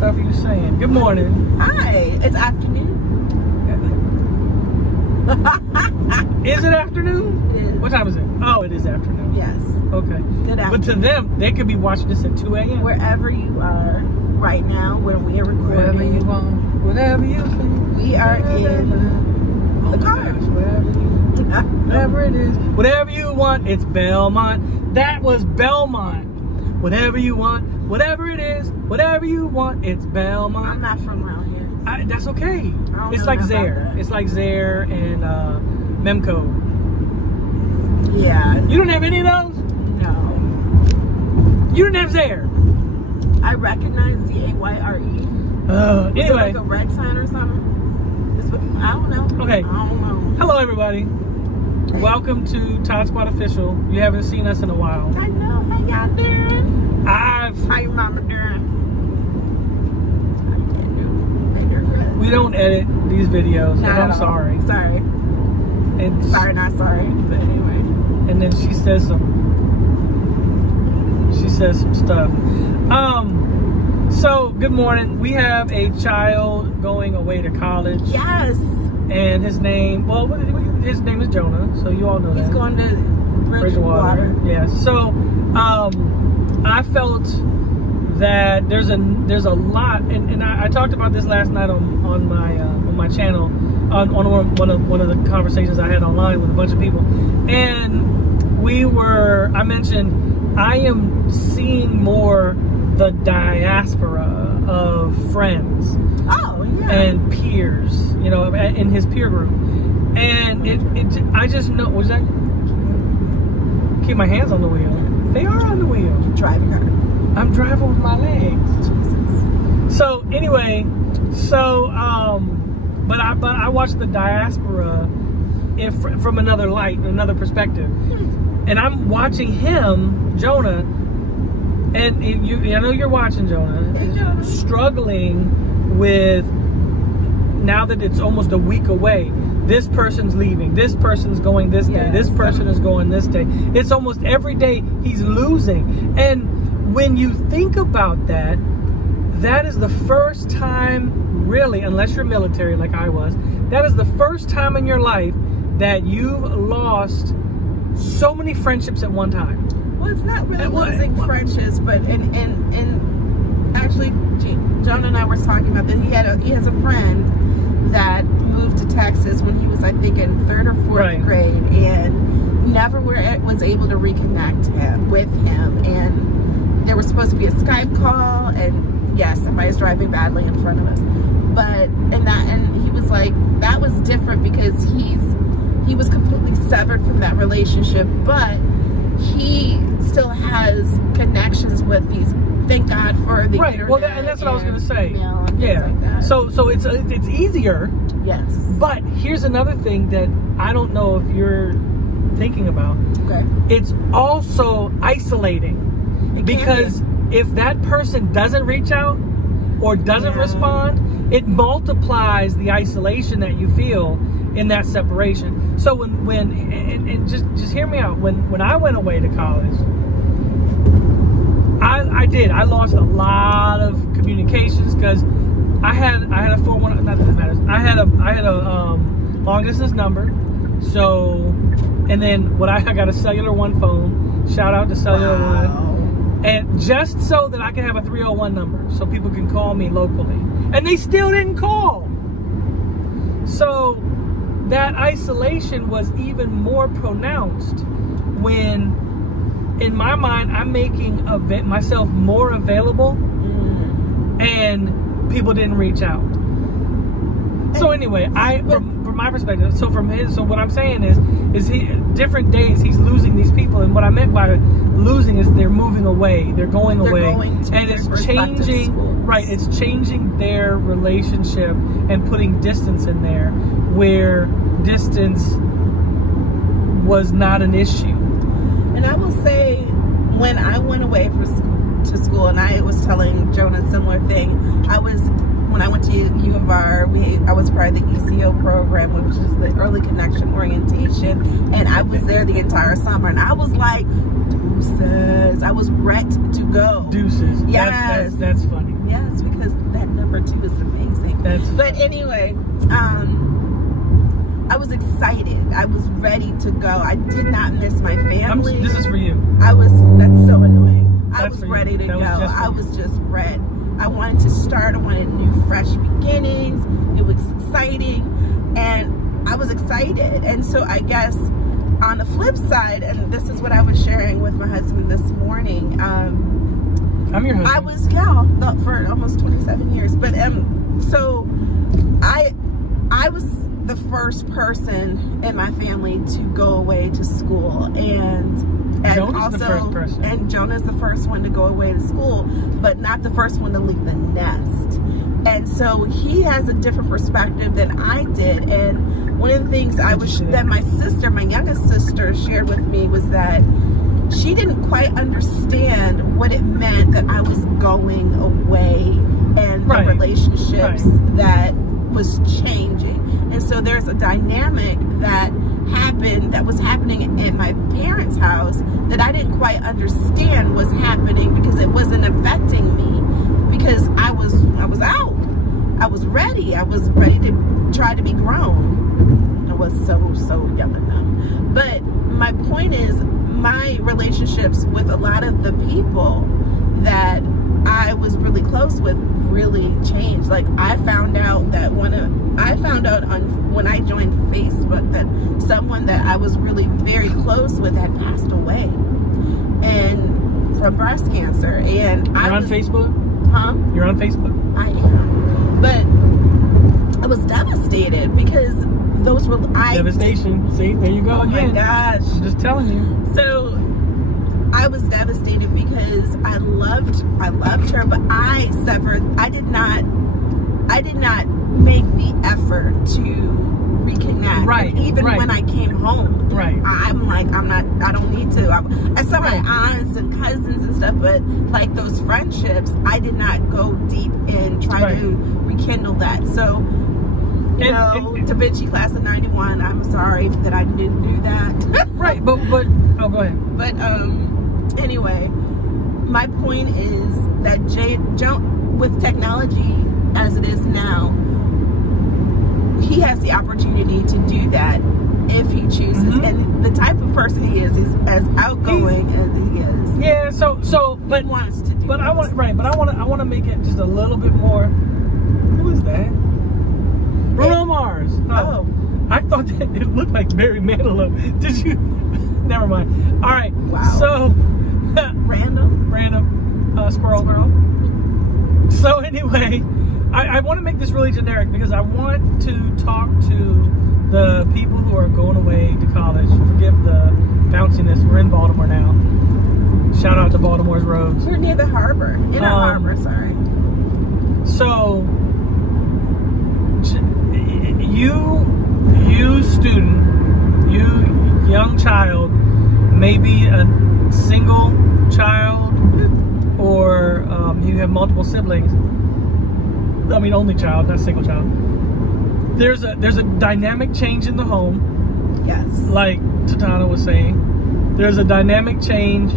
stuff are you saying? Good morning. Hi, it's afternoon. Is it afternoon? It is. What time is it? Oh, it is afternoon. Yes. Okay. Good afternoon. But to them, they could be watching this at 2 a.m. Wherever you are right now, when we are recording. Wherever you want, whatever you think. We are in the car. Whatever it is. Whatever you want, it's Belmont. That was Belmont. Whatever you want, whatever it is, whatever you want, it's Belmont. I'm not from around here. That's okay. It's know like about Zaire. that. It's like Zaire and Memco. Yeah. You don't have any of those? No. You didn't have Zaire? I recognize ZAYRE. Is it Anyway. like a red sign or something? I don't know. Okay. I don't know. Hello, everybody. Welcome to Todd Squad Official. You haven't seen us in a while. I know. How y'all doing? How your mama doing? We don't edit these videos, and Not I'm at all. sorry. Sorry. And Sorry, not sorry. But anyway. And then she says some stuff. So good morning. We have a child going away to college. Yes. And his name is Jonah, so you all know that. He's going to Bridgewater. Yeah. So I felt that there's a lot, and I talked about this last night on my channel on one of the conversations I had online with a bunch of people, and I mentioned I am seeing more the diaspora of friends. Oh, yeah. And peers, you know, in his peer group. And I just know, was that? Keep my hands on the wheel. They are on the wheel. Driving her. I'm driving with my legs. Jesus. So anyway, but I watched the diaspora from another light, another perspective. And I'm watching him, Jonah, and I know you're watching Jonah, Hey, Jonah. struggling with, now that it's almost a week away, this person's leaving, this person's going this day, this person is going this day. It's almost every day he's losing. And when you think about that, that is the first time, really, unless you're military like I was, that is the first time in your life that you've lost so many friendships at one time. Well, it's not really losing friendships, but and actually, Jonah and I were talking about that. He has a friend that moved to Texas when he was, I think, in 3rd or 4th grade, and never was able to reconnect with him. And there was supposed to be a Skype call, and yes, somebody's driving badly in front of us. But and he was like, that was different because he was completely severed from that relationship, but he still has connections with these. Thank God for the internet. Well, and that's what I was going to say. Yeah. Like that. So it's easier. Yes. But here's another thing that I don't know if you're thinking about. Okay. It's also isolating, because if that person doesn't reach out or doesn't respond, it multiplies the isolation that you feel in that separation. So when just hear me out. When I went away to college, I lost a lot of communications because I had a 411, not that it matters. I had a long distance number. So, and then I got a Cellular One phone. Shout out to Cellular One. And just so that I can have a 301 number so people can call me locally. And they still didn't call. So that isolation was even more pronounced when, in my mind, I'm making myself more available, and people didn't reach out. So anyway, from my perspective, so what I'm saying is different days he's losing these people, and what I meant by losing is they're moving away, they're going away, and it's changing. Right, it's changing their relationship and putting distance in there where distance was not an issue. And I will say, when I went away to school, and I was telling Jonah a similar thing, when I went to U of R, I was part of the ECO program, which is the Early Connection Orientation, and I was there the entire summer, and I was like, deuces. I was ready to go. Deuces. Yes. That's funny. Yes, because number 2 is amazing. But anyway, I was excited. I was ready to go. I did not miss my family. This is for you. That's so annoying. I was ready to go. I was just ready. I wanted to start. I wanted new, fresh beginnings. It was exciting. And I was excited. And so I guess on the flip side, and this is what I was sharing with my husband this morning. I'm your husband. I was, for almost 27 years. But so I was the first person in my family to go away to school, and Jonah's the first person. And Jonah's the first one to go away to school, but not the first one to leave the nest. And so he has a different perspective than I did. And one of the things that my youngest sister shared with me was that she didn't quite understand what it meant that I was going away and the relationships that was changing. And so there's a dynamic that was happening at my parents' house that I didn't quite understand was happening because it wasn't affecting me, because I was out. I was ready. I was ready to try to be grown. I was so young and dumb. But my point is, my relationships with a lot of the people that I was really close with really changed. Like, I found out that when I joined Facebook that someone that I was really very close with had passed away, and from breast cancer. And You're on Facebook? Huh? You're on Facebook? I am. But I was devastated because those were devastation. See, there you go again. Oh my gosh! I'm just telling you. So I was devastated because I loved her, but I did not make the effort to reconnect. Right. And even when I came home, I'm like, I don't need to. I saw my aunts and cousins and stuff, but like those friendships, I did not go deep and try to rekindle that. So, you know, Da Vinci class of '91, I'm sorry that I didn't do that. Right, but oh, go ahead. But anyway, my point is that with technology as it is now, he has the opportunity to do that if he chooses. And the type of person he is as outgoing as he is. Yeah, but he wants to do. But I want to make it just a little bit more. Who is that? Bruno Mars. Oh. I thought that it looked like Barry Manilow. Did you? Never mind. All right. Wow. So random squirrel. So anyway, I want to make this really generic because I want to talk to the people who are going away to college. Forgive the bounciness. We're in Baltimore now. Shout out to Baltimore's roads. We're near the harbor. In our harbor, sorry. So you student, you young child, maybe a single child, or you have multiple siblings. I mean, only child, not single child. There's a dynamic change in the home. Yes. Like Tatana was saying, there's a dynamic change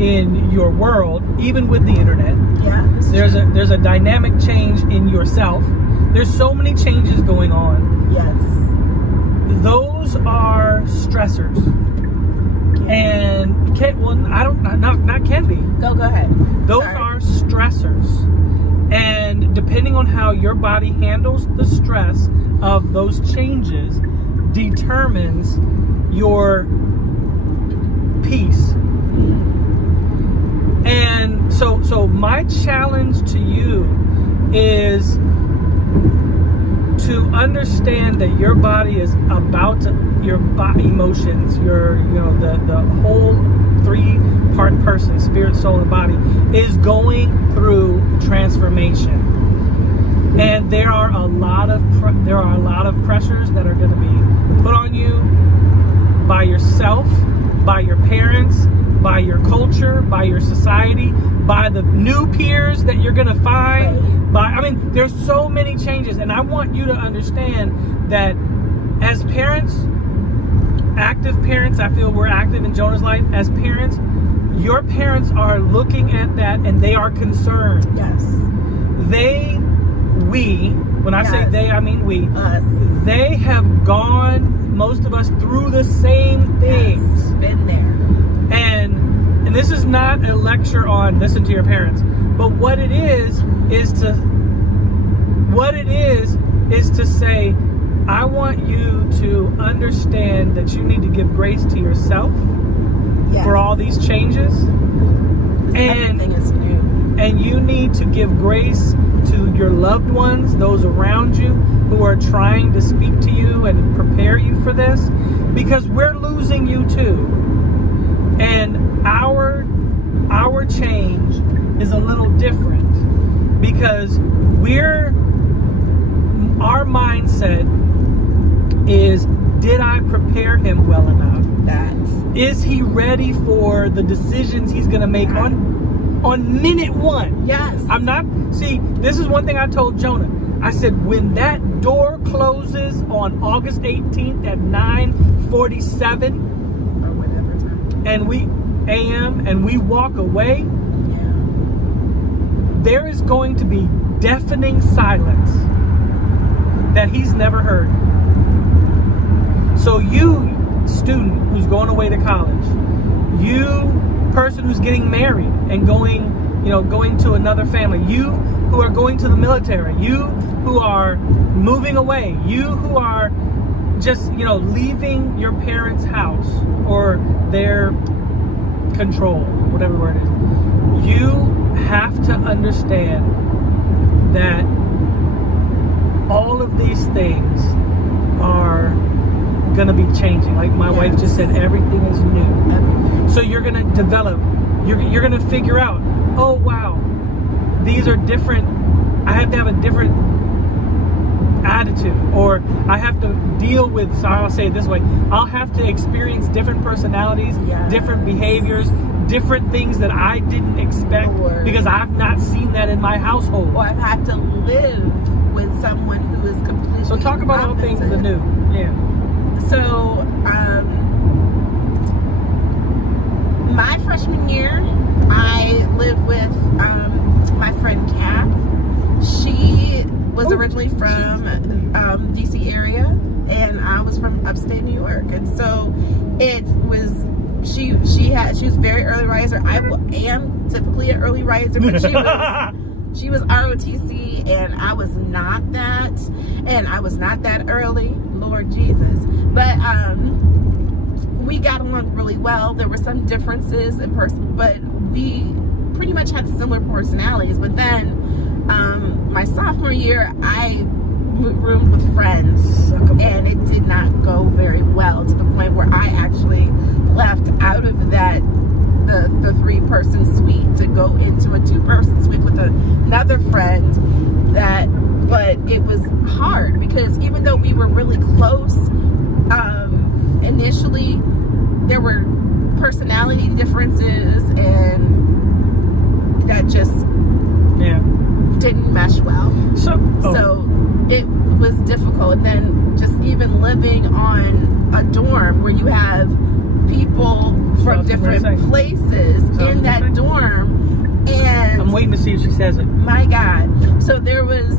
in your world, even with the internet. Yeah. There's a dynamic change in yourself. There's so many changes going on. Yes. Those are stressors. And not can be. Go ahead. Those are stressors. And depending on how your body handles the stress of those changes determines your peace. And so my challenge to you is to understand that your body is about to, your body emotions, the whole three-part person, spirit, soul, and body, is going through transformation. And there are a lot of pressures that are going to be put on you by yourself, by your parents, by your culture, by your society, by the new peers that you're going to find. There's so many changes, and I want you to understand that as parents, active parents, I feel we're active in Jonah's life. As parents, your parents are looking at that and they are concerned. Yes. We we, when I say they, I mean we, Us. they have gone, most of us, through the same things. Yes, been there. And this is not a lecture on listen to your parents, but what it is to say, I want you to understand that you need to give grace to yourself for all these changes. Everything is new. And you need to give grace to your loved ones, those around you who are trying to speak to you and prepare you for this, because we're losing you too. And our change is a little different because our mindset is, did I prepare him well enough? Is he ready for the decisions he's going to make on minute one? Yes. See, this is one thing I told Jonah. I said, when that door closes on August 18th at 9:47 or whatever time, and we walk away, there is going to be deafening silence that he's never heard. So you, student who's going away to college, you person who's getting married and going to another family, you who are going to the military, you who are moving away, you who are just, leaving your parents' house or their control, whatever the word is, you have to understand that all of these things are going to be changing. Like my wife just said, everything is new. So you're going to develop, you're going to figure out, oh wow, these are different. I have to have a different attitude, or I have to deal with, so I'll say it this way, I'll have to experience different personalities, different behaviors, different things that I didn't expect because I've not seen that in my household. Or I have to live with someone who is completely So talk about all things the new. Yeah. So, my freshman year, I lived with my friend Kat. She was originally from DC area, and I was from upstate New York, and so it was. She was very early riser. I am typically an early riser, but she was ROTC, and I was not that, and I was not that early. Lord Jesus. But we got along really well. There were some differences in person, but we pretty much had similar personalities. But then my sophomore year, I roomed with friends, and it did not go very well, to the point where I actually left out of that the three-person suite to go into a two-person suite with another friend. But it was hard because even though we were really close, initially there were personality differences, and that just didn't mesh well. So it was difficult. And then just even living on a dorm where you have people from different places in that dorm, and I'm waiting to see if she says it. My God! So there was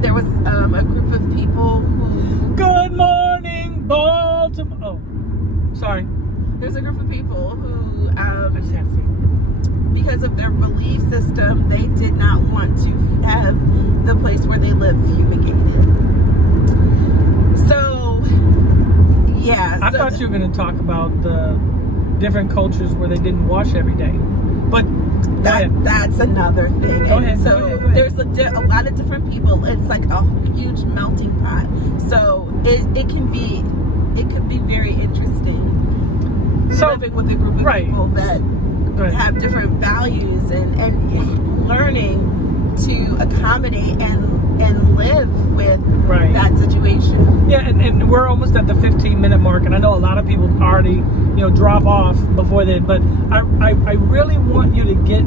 there was a group of people who. Good morning, Baltimore. Oh, sorry. There's a group of people who, because of their belief system, they did not want to have the place where they live fumigated. So, yeah. I thought you were going to talk about the different cultures where they didn't wash every day, but that's another thing. Go ahead. So go ahead. There's a lot of different people. It's like a huge melting pot. So it can be very interesting. So, living with a group of people that have different values and learning to accommodate and live with that situation. Yeah, and we're almost at the 15-minute mark, and I know a lot of people already, drop off before then, but I really want you to get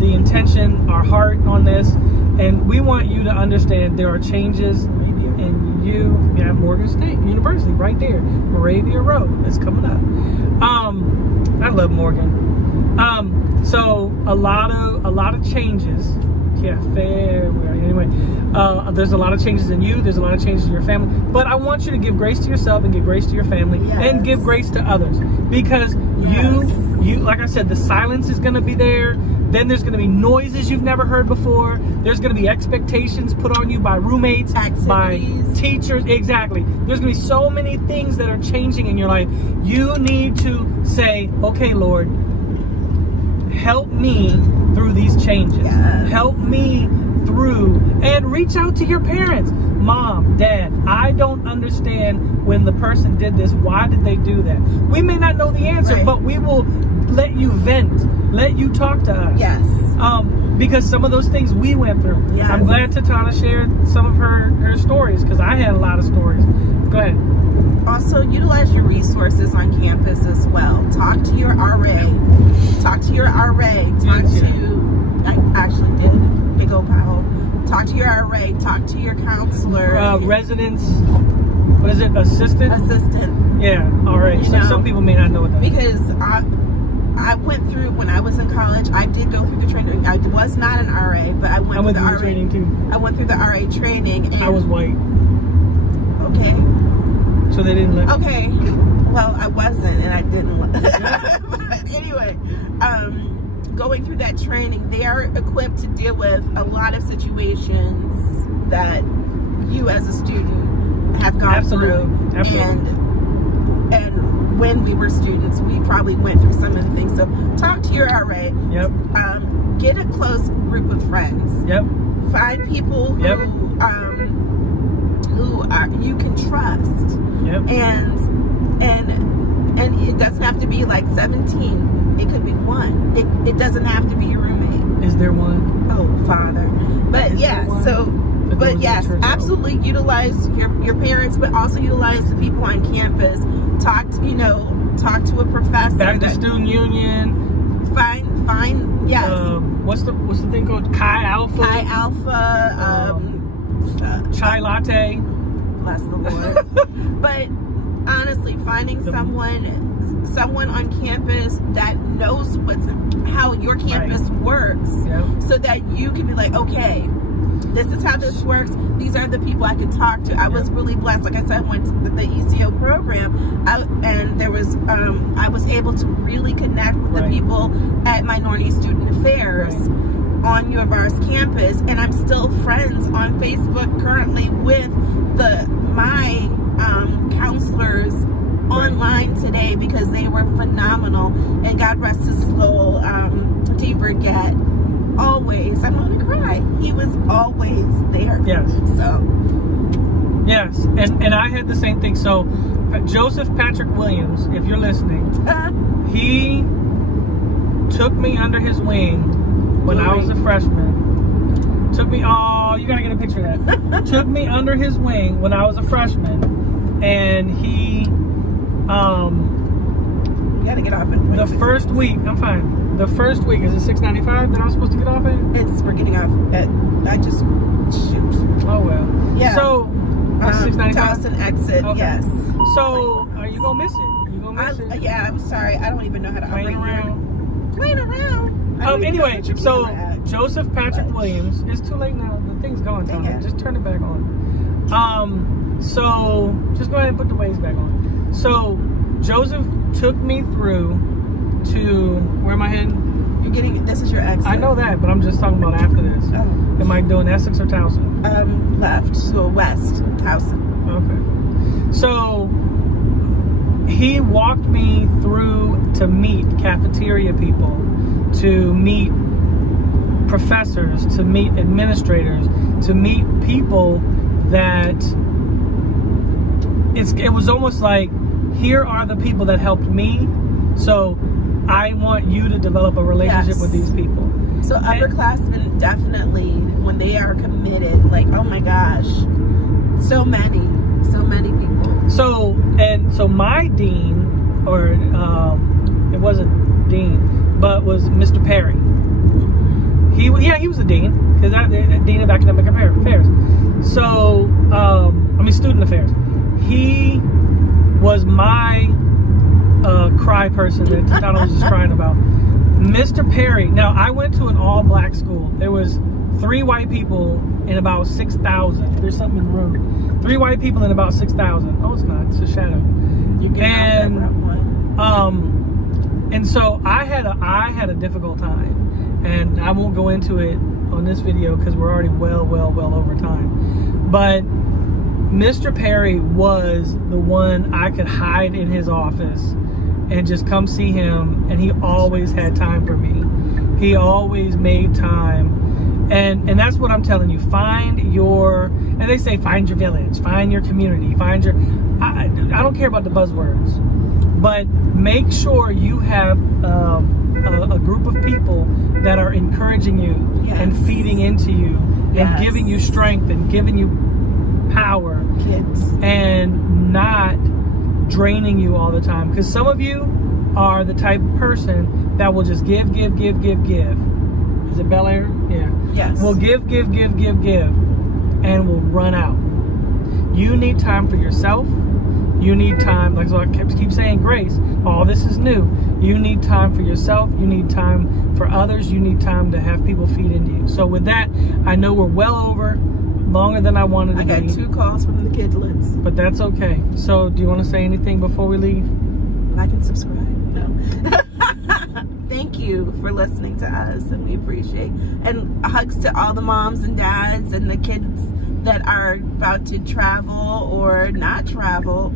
the intention, our heart on this, and we want you to understand there are changes in you. Yeah, Morgan State University right there, Moravia Road, that's coming up. I love Morgan. So a lot of changes Yeah, February. Anyway, there's a lot of changes in you. There's a lot of changes in your family. But I want you to give grace to yourself and give grace to your family and give grace to others. Because you, like I said, the silence is going to be there. Then there's going to be noises you've never heard before. There's going to be expectations put on you by roommates, by teachers. Exactly. There's going to be so many things that are changing in your life. You need to say, okay, Lord, help me through these changes. Help me through, and reach out to your parents. Mom, Dad, I don't understand when the person did this. Why did they do that? We may not know the answer, but we will let you vent, let you talk to us. Because some of those things we went through. I'm glad Tatana shared some of her stories, because I had a lot of stories. Go ahead. Also, utilize your resources on campus as well. Talk to your RA. Talk to your RA. Talk to, I actually did, Big Old Powell. Talk to your RA. Talk to your counselor. Residence, what is it, assistant? Assistant. Yeah, RA. So some people may not know what that is. Because I went through, when I was in college, I did go through the training. I was not an RA, but I went through the RA training too. I went through the RA training. And I was white. Okay. So they didn't let Okay. Well, I wasn't, and I didn't. But anyway, going through that training, they are equipped to deal with a lot of situations that you as a student have gone through. And when we were students, we probably went through some of the things. So talk to your RA. Get a close group of friends. Find people who you can trust. And it doesn't have to be like 17. It could be one. It doesn't have to be your roommate. Is there one? Oh, Father. But yes, absolutely utilize your parents, but also utilize the people on campus. Talk to a professor. Back to student union. Find yes. What's the thing called? Chi Alpha. Chi Alpha. Chai latte. Bless the Lord. But honestly, finding someone on campus that knows how your campus works, so that you can be like, okay, this is how this works. These are the people I can talk to. I was really blessed. Like I said, I went to the ECO program, and there was I was able to really connect with the people at Minority Student Affairs on U of R's campus, and I'm still friends on Facebook currently with my counselors online today, because they were phenomenal. And God rest his soul, D. Brigette, always, I'm gonna cry, he was always there. So and I had the same thing. So Joseph Patrick Williams, if you're listening, he took me under his wing when I was a freshman. Took me, you gotta get a picture of that. Took me under his wing when I was a freshman, and he, you gotta get off it. The first week, I'm fine. The first week, is it $6.95 that I'm supposed to get off at? We're getting off at, shoot. Oh well. Yeah. So, $6.95? Towson exit, yes. So, are you gonna miss it? You gonna miss it? Yeah, I'm sorry. I don't even know how to Playing around. Playing around. Anyway, so Joseph Patrick Williams, it's too late now. The thing's gone, Tom. Just turn it back on. So just go ahead and put the waves back on. So Joseph took me through to, where am I heading? You're getting, this is your exit. I know that, but I'm just talking about after this. Am I doing Essex or Towson? Left, so west, Towson. Okay. So he walked me through to meet cafeteria people, to meet professors, to meet administrators, to meet people that it was almost like, here are the people that helped me, so I want you to develop a relationship with these people. So upperclassmen, definitely, when they are committed, like, oh my gosh, so many people. So my dean, or it wasn't dean, but was Mr. Perry. He was a dean, because dean of academic affairs. So student affairs. He was my cry person that Tatana was just crying about. Mr. Perry. Now, I went to an all-black school. There was 3 white people in about 6,000. There's something in the room. 3 white people in about 6,000. Oh, it's not. It's a shadow. And so I had a difficult time, and I won't go into it on this video because we're already well over time. But Mr. Perry was the one I could hide in his office and just come see him, and he always had time for me. He always made time, and that's what I'm telling you. Find your, and they say find your village, find your community, find your, I don't care about the buzzwords, but make sure you have a group of people that are encouraging you and feeding into you and giving you strength and giving you power and not draining you all the time, because some of you are the type of person that will just give. Is it Bel Air? Yeah. Yes. We'll give, and we'll run out. You need time for yourself. You need time, like so I keep saying, Grace, all this is new. You need time for yourself. You need time for others. You need time to have people feed into you. So with that, I know we're well over, longer than I wanted to be. I got 2 calls from the kidlets. But that's okay. So do you want to say anything before we leave? Like and subscribe. No. Thank you for listening to us, and we appreciate. And hugs to all the moms and dads and the kids that are about to travel or not travel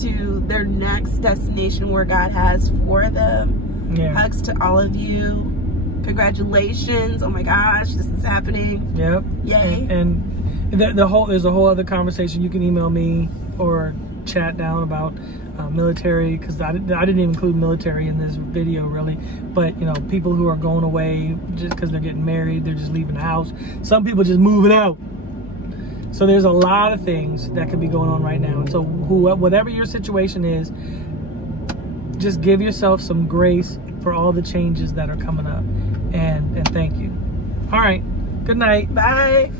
to their next destination where God has for them. Yeah. Hugs to all of you. Congratulations. Oh my gosh, this is happening. Yep. Yay. And there's a whole other conversation. You can email me or chat down about military, because I didn't even include military in this video really, but you know, people who are going away just because they're getting married, they're just leaving the house. Some people just moving out. So there's a lot of things that could be going on right now. So whatever your situation is, just give yourself some grace for all the changes that are coming up, and thank you. All right, good night. Bye.